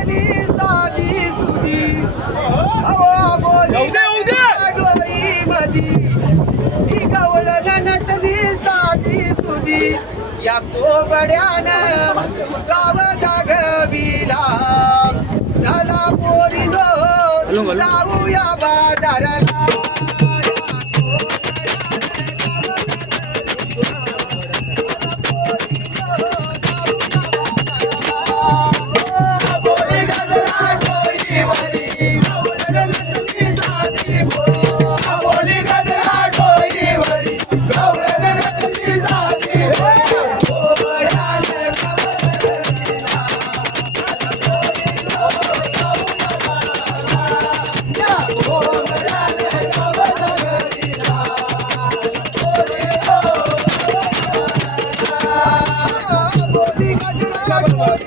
नटली साधी सुधी. अहो बोली डोळी मधी. ही गवळण नटली साधी सुधी. या कोबड्यानं सुटाव जागविला झाला पोरीनो जाऊया बाजाराला.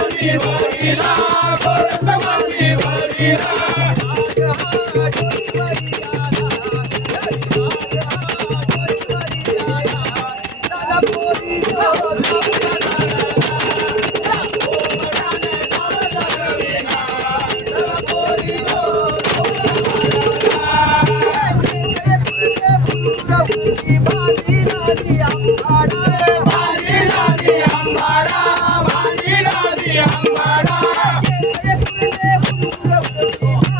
we're in Shiva, Shiva,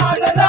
Mandana.